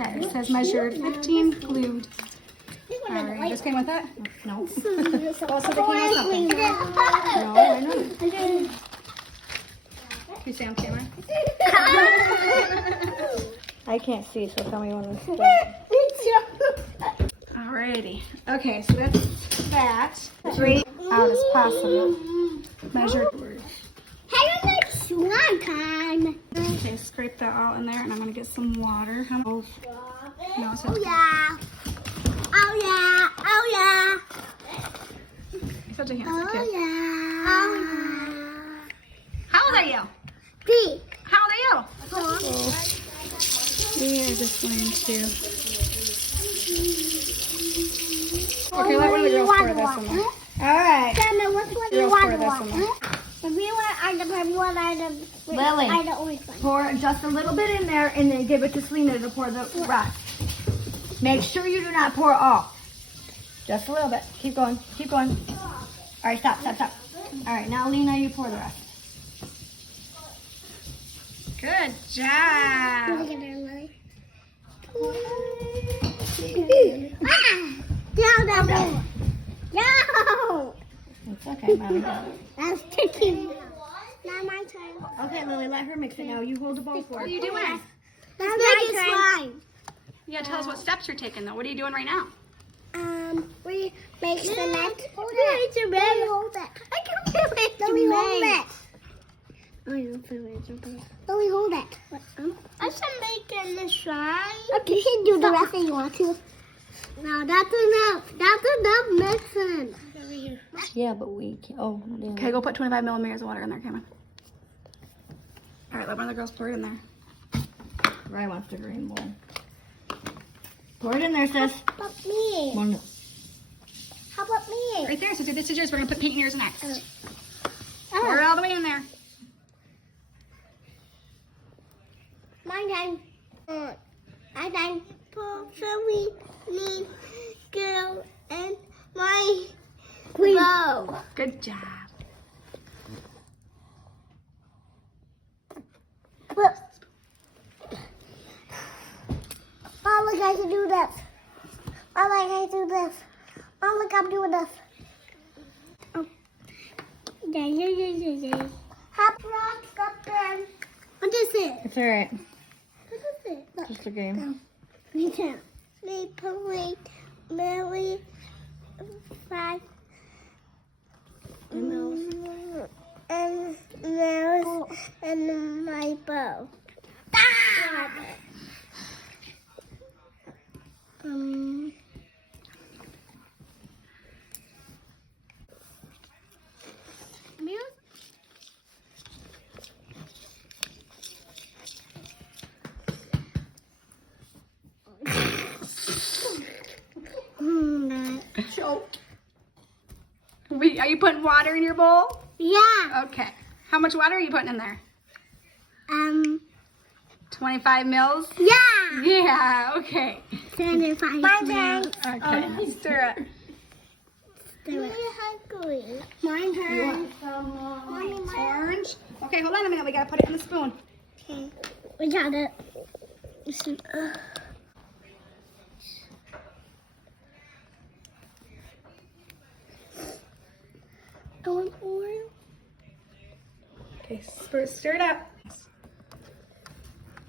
Okay, it says measured 15 glued. All right, this came with it? No. Also, they came with something. No, I know. Can you stay on camera? I can't see, so tell me when to start. Alrighty. Okay, so that's that. 3 out as possible. Measured word. Okay, scrape that all in there, and I'm gonna get some water. No, it's Oh yeah. Oh yeah. Oh yeah. You're such a handsome Oh kid. yeah. Oh How old are you? yeah. Three. How old are you? Four. We are just going to. Okay, let one of the girls pour this in there. Alright. Grandma, which one do you Girls want pour to this watch? in there. The real one or the purple one or the Lily. or the orange one? Pour just a little bit in there and then give it to Selena to pour the rest. Make sure you do not pour all. Just a little bit. Keep going. Keep going. All right, stop, stop, stop. All right, now Lena, you pour the rest. Good job. Look at her, Lily. Down, down, down. No! It's okay, Mommy. That's tricky. Now my turn. Okay, Lily, let her mix it now. You hold the bowl for What are her. you doing? Now my turn. You gotta tell us what steps you're taking, though. What are you doing right now? We make the next. Hold it. Hold it. I can't do it. Let me hold it. Oh, you don't feel it. Let me hold it. I should make it shine. Okay, you can do the rest if you want to. No, that's enough. That's enough mixing. Over here. Yeah, but we can't. Oh, yeah. Okay, go put 25 millimeters of water in there, Cameron. All right, let one of the girls pour it in there. Ray wants the green bowl. Pour it in there, sis. How about me? One. How about me? Right there, so this is yours. We're gonna put paint in yours next. Oh. Pour it all the way in there. My time. My time. So we need girl and my bow. Good job. Look. Oh, look, I can do this. Oh, look, I can do this. Oh, look, I'm doing this. Oh. Hop rock up there. What is it? It's all right. What is it? Look. Just a game. Me too. Me, Polly, Mary, 5. And nose and my bow. Ah! Music. Choke. Are you putting water in your bowl? Yeah. Okay. How much water are you putting in there? 25 mils? Yeah. Yeah, okay. 75. My turn. Okay, stir it. Really hungry. My turn. Orange. Okay, hold on a minute. We gotta put it in the spoon. Okay. We got it. I want oil. Okay, stir it up.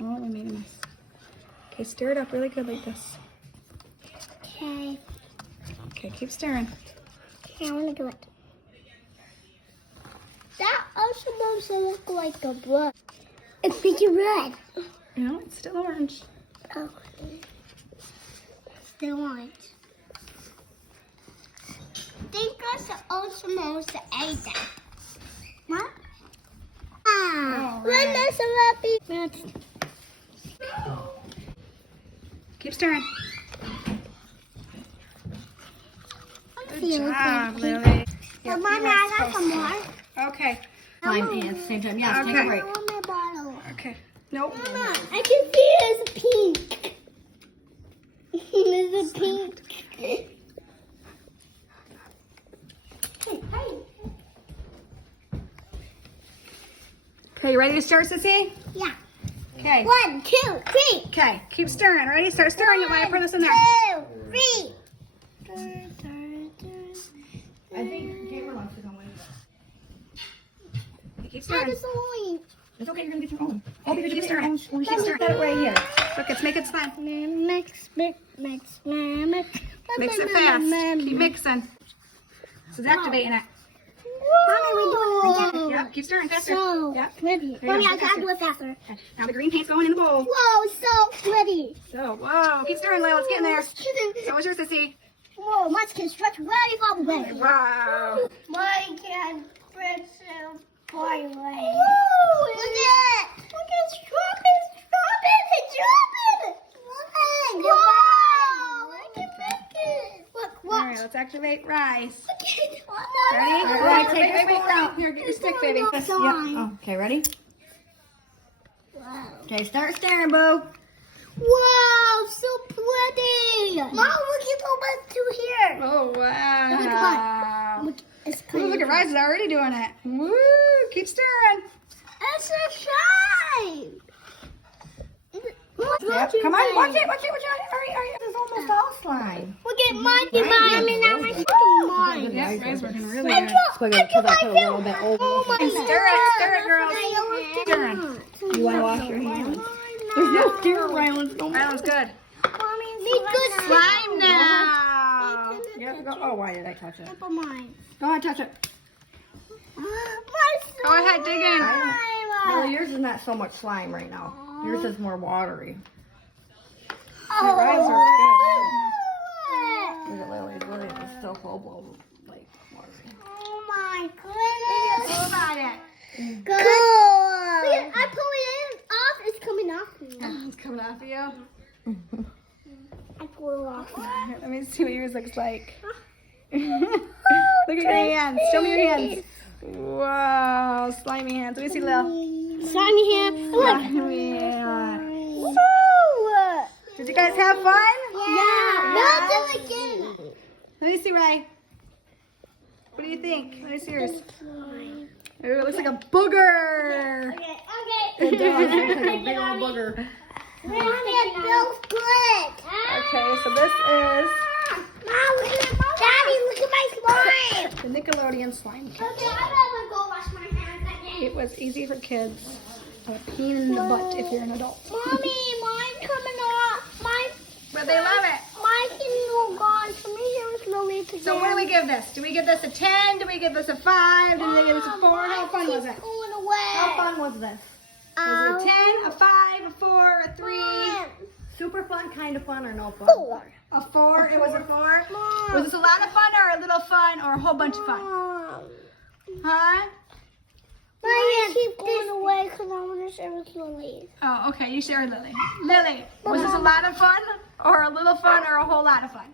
Oh, we made a mess. Okay, stir it up really good like this. Okay. Okay, keep stirring. Okay, I want to do it. That also supposed to look like a blood. It's pretty red. No, it's still orange. Oh. Still orange. I think that's also supposed to eat that. What? Ah. All right. When there's a happy. Keep stirring. Good job, Lily. So, Mommy, I got some more. Okay. Time and at the same time. Yes, take a Okay. break. I want my bottle. Okay. Nope. Mama, I can see it's pink. It's a pink. Hey, hey. Okay, you ready to start, Sissy? Yeah. Okay. 1, 2, 3. Okay, keep stirring. Ready? Start stirring it while I pour this in there. 2, 3. I think Gamer wants to go with it. Keep stirring. It's annoying. It's okay, you're gonna get your own. Oh, because you Keep stirring. we keep stirring it right here. Look, it's making slime. Mix. Mix it fast. Keep mixing. This is activating it. Mommy, we're doing it again. Yep, keep stirring faster. So Yep. pretty. you Mommy, go, I gotta do it faster. Okay, now the green paint's going in the bowl. Whoa, so pretty. So, whoa, keep stirring, Layla. It's getting there. How was yours, Sissy? Whoa, my skin stretch very far away. Wow. My can stretch far away. Look at it. Look at it's dropping. It's dropping. Wow. I can make it. Look, All right, watch. let's activate rice. Look at it. Ready? Right, take wait, this wait, bowl wait. out. Here, get your stick, baby. Yep. Oh, okay, ready? Wow. Okay, start stirring, boo. Wow, so pretty. Mom, look at how much to here. Oh, wow. Look at Look, it's Ooh, look at Rice is already doing it. Woo! Keep stirring. It's a shine. Yep. Come on, watch it. Hurry. This is almost all slime. Look at mine, Right. Mommy, now my Yep, mine. Rice working really I good. dropped Because I put a little bit over. Oh my And stir it, girls. Stirring. You want to wash your hands? There's no stir Ryland's no That was good. Need good Slime now. You have to go. Oh, why did I touch it? For mine. Go ahead, touch it. My Go ahead, dig in. Well, yours is not so much slime right now. Yours is more watery. Your Rice works Look at Lily's. Lily's is still full blown, like watery. Oh my goodness. good. How about it? Good. Look at, I pull it in off. It's coming off. It's coming off of you. I pull it off. Here, let me see what yours looks like. Look at your hands. Show me your hands. Wow, slimy hands. Let me see, Lil. Slimy hand. Look. Slimy hands. Woo! Did you guys have fun? Yeah. Now do it again. Let me see, Ray. What do you think? Let me see yours. Ooh, it looks like a booger. Okay. It does. It's like a big old booger. Mommy, it feels good. Okay, so this is Mom, look at my Daddy, look at my slime. the Nickelodeon slime kit. Okay, I'm gonna go wash my hands again. It was easy for kids. A pain in the butt if you're an adult. Mommy, mine's coming off. But they love it. Mine's getting all gone. Can we hear it slowly again? So what do we give this? Do we give this a 10? Do we give this a 5? Do we give this a 4? How fun was it? Going away. How fun was this? Was it a 10, a 5, a 4, a 3? Super fun, kind of fun, or no fun? 4. A 4? It was a 4? Mom. Was this a lot of fun or a little fun or a whole bunch of fun? Mom. Huh? Mine keep going away because I want to share with Lily. Oh, okay. You share with Lily. Lily, was this a lot of fun or a little fun or a whole lot of fun?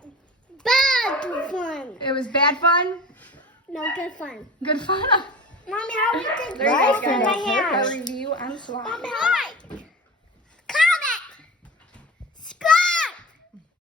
Bad fun. It was bad fun? No, good fun. Good fun? Mommy, how we did There you rice go, in my guys. hair. A review on slime. Mommy, hi.